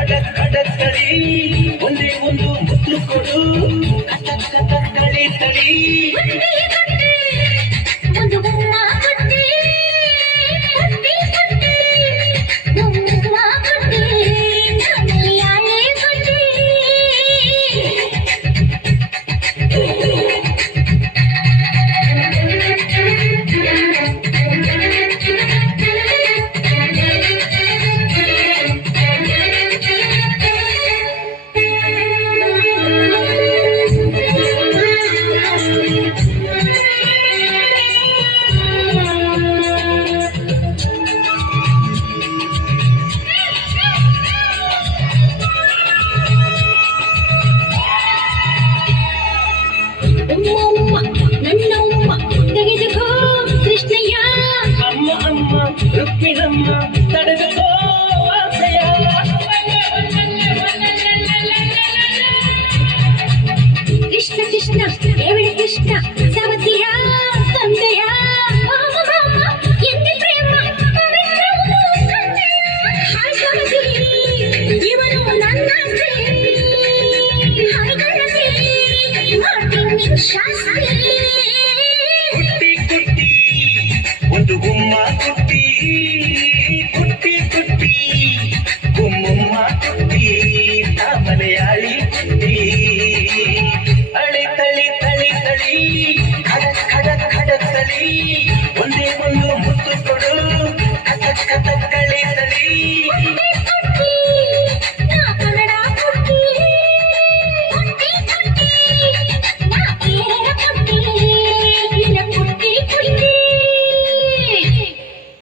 ಅಡಕ್ ಅಡಕ್ ತಳಿ ಒಂದೇ ಒಂದು ಗುತ್ತಲು ಕೊಡು ತಳಿ ತಳಿ Thank you. 啥你！